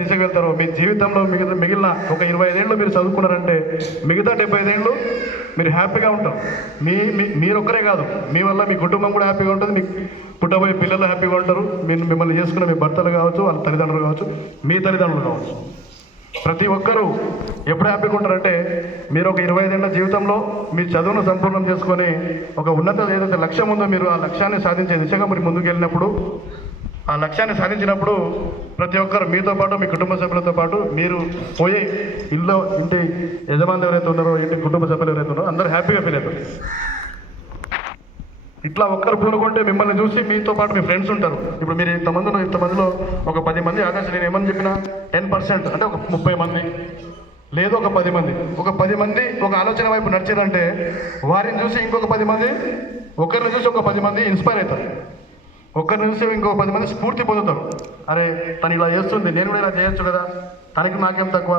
దిశకు వెళ్తారో మీ జీవితంలో మిగిలిన ఒక 25 ఏళ్ళు మీరు చదువుకున్నారంటే మిగతా 75 ఏళ్ళు మీరు హ్యాపీగా ఉంటారు. మీరొక్కరే కాదు, మీ వల్ల మీ కుటుంబం కూడా హ్యాపీగా ఉంటుంది, మీ పుట్టబోయే పిల్లలు హ్యాపీగా ఉంటారు, మిమ్మల్ని చేసుకున్న మీ భర్తలు కావచ్చు, వాళ్ళ తల్లిదండ్రులు కావచ్చు, మీ తల్లిదండ్రులు కావచ్చు. ప్రతి ఒక్కరూ ఎప్పుడు హ్యాపీగా ఉంటారంటే మీరు ఒక 25 ఏళ్ళ జీవితంలో మీ చదువును సంపూర్ణం చేసుకొని ఒక ఉన్నత ఏదైతే లక్ష్యం ఉందో మీరు ఆ లక్ష్యాన్ని సాధించే దిశగా మీరు ముందుకు వెళ్ళినప్పుడు, ఆ లక్ష్యాన్ని సాధించినప్పుడు ప్రతి ఒక్కరు మీతో పాటు మీ కుటుంబ సభ్యులతో పాటు మీరు పోయే ఇంటి యజమానులు ఎవరైతే ఉన్నారో, ఇంటి కుటుంబ సభ్యులు ఎవరైతే ఉన్నారో అందరూ హ్యాపీగా ఫీల్ అవుతారు. ఇట్లా ఒక్కరు పూనుకుంటే మిమ్మల్ని చూసి మీతో పాటు మీ ఫ్రెండ్స్ ఉంటారు. ఇప్పుడు మీరు ఇంతమందిలో ఒక 10 మంది ఆకాశం నేను ఏమని చెప్పినా 10% అంటే ఒక 30 మంది లేదు ఒక 10 మంది, ఒక 10 మంది ఒక ఆలోచన వైపు నడిచారంటే వారిని చూసి ఇంకొక 10 మంది, ఒకరిని చూసి ఒక 10 మంది ఇన్స్పైర్ అవుతారు, ఒకరిని చూసి ఇంకొక 10 మంది స్ఫూర్తి పొందుతారు. అరే తను ఇలా చేస్తుంది, నేను కూడా ఇలా చేయొచ్చు కదా, తనకి నాకేం తక్కువ,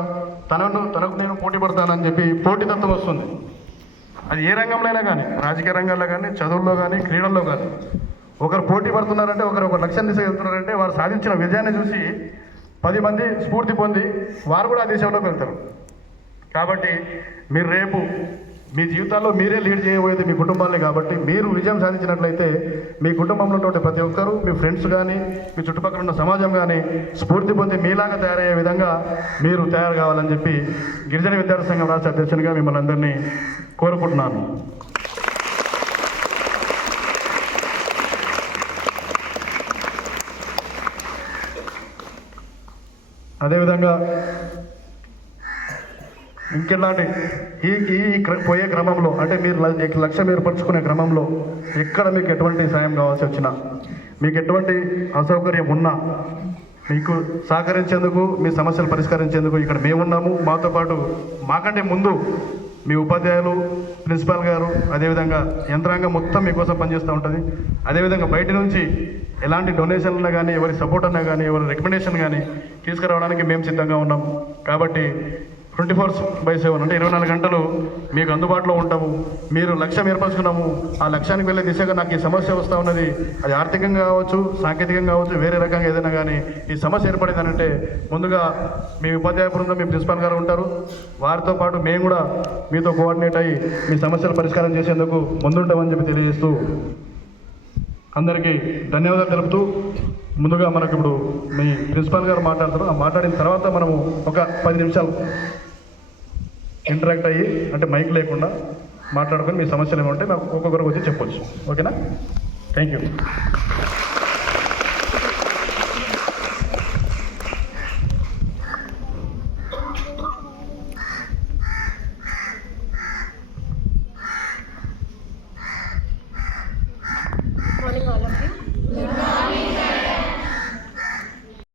తనకు నేను పోటీ పడతానని చెప్పి పోటీతత్వం వస్తుంది. అది ఏ రంగంలో అయినా కానీ, రాజకీయ రంగాల్లో కానీ, చదువుల్లో కానీ, క్రీడల్లో కానీ. ఒకరు పోటీ పడుతున్నారంటే, ఒక లక్ష్యం దిశ వెళ్తున్నారంటే వారు సాధించిన విజయాన్ని చూసి 10 మంది స్ఫూర్తి పొంది వారు కూడా ఆ దేశంలోకి వెళ్తారు. కాబట్టి మీరు రేపు మీ జీవితాల్లో మీరే లీడ్ చేయబోయేది మీ కుటుంబాలే. కాబట్టి మీరు విజయం సాధించినట్లయితే మీ కుటుంబంలో ఉన్నటువంటి ప్రతి ఒక్కరూ, మీ ఫ్రెండ్స్ కానీ, మీ చుట్టుపక్కల ఉన్న సమాజం కానీ స్ఫూర్తి పొంది మీలాగా తయారయ్యే విధంగా మీరు తయారు కావాలని చెప్పి గిరిజన విద్యార్థి సంఘం రాష్ట్ర అధ్యక్షునిగా మిమ్మల్ని అందరినీ కోరుకుంటున్నాను. అదేవిధంగా ఇంకెలాంటి ఈ పోయే క్రమంలో అంటే మీరు లక్ష్యం ఏర్పరచుకునే క్రమంలో ఎక్కడ మీకు ఎటువంటి సాయం కావాల్సి వచ్చినా, మీకు ఎటువంటి అసౌకర్యం ఉన్నా మీకు సహకరించేందుకు, మీ సమస్యలు పరిష్కరించేందుకు ఇక్కడ మేమున్నాము. మాతో పాటు మాకంటే ముందు మీ ఉపాధ్యాయులు, ప్రిన్సిపాల్ గారు, అదేవిధంగా యంత్రాంగం మొత్తం మీకోసం పనిచేస్తూ ఉంటుంది. అదేవిధంగా బయట నుంచి ఎలాంటి డొనేషన్లు కానీ, ఎవరి సపోర్ట్ అన్నా కానీ, ఎవరి రికమెండేషన్ కానీ తీసుకురావడానికి మేము సిద్ధంగా ఉన్నాం. కాబట్టి 24/7 అంటే 24 గంటలు మీకు అందుబాటులో ఉంటాము. మీరు లక్ష్యం ఏర్పరచుకున్నాము, ఆ లక్ష్యానికి వెళ్ళే దిశగా నాకు ఈ సమస్య వస్తూ ఉన్నది, అది ఆర్థికంగా కావచ్చు, సాంకేతికంగా కావచ్చు, వేరే రకంగా ఏదైనా కానీ ఈ సమస్య ఏర్పడిందనంటే ముందుగా మీ ఉపాధ్యాయ బృందం, మీ ప్రిన్సిపాల్ గారు ఉంటారు. వారితో పాటు మేము కూడా మీతో కోఆర్డినేట్ అయ్యి మీ సమస్యలు పరిష్కారం చేసేందుకు ముందుంటామని చెప్పి తెలియజేస్తూ అందరికీ ధన్యవాదాలు తెలుపుతూ, ముందుగా మనకు ఇప్పుడు మీ ప్రిన్సిపాల్ గారు మాట్లాడతారు. ఆ మాట్లాడిన తర్వాత మనము ఒక 10 నిమిషాలు ఇంటరాక్ట్ అయ్యి, అంటే మైక్ లేకుండా మాట్లాడుకొని మీ సమస్యలు ఏమంటే నాకు ఒక్కొక్కరికి వచ్చి చెప్పొచ్చు. ఓకేనా? Thank you.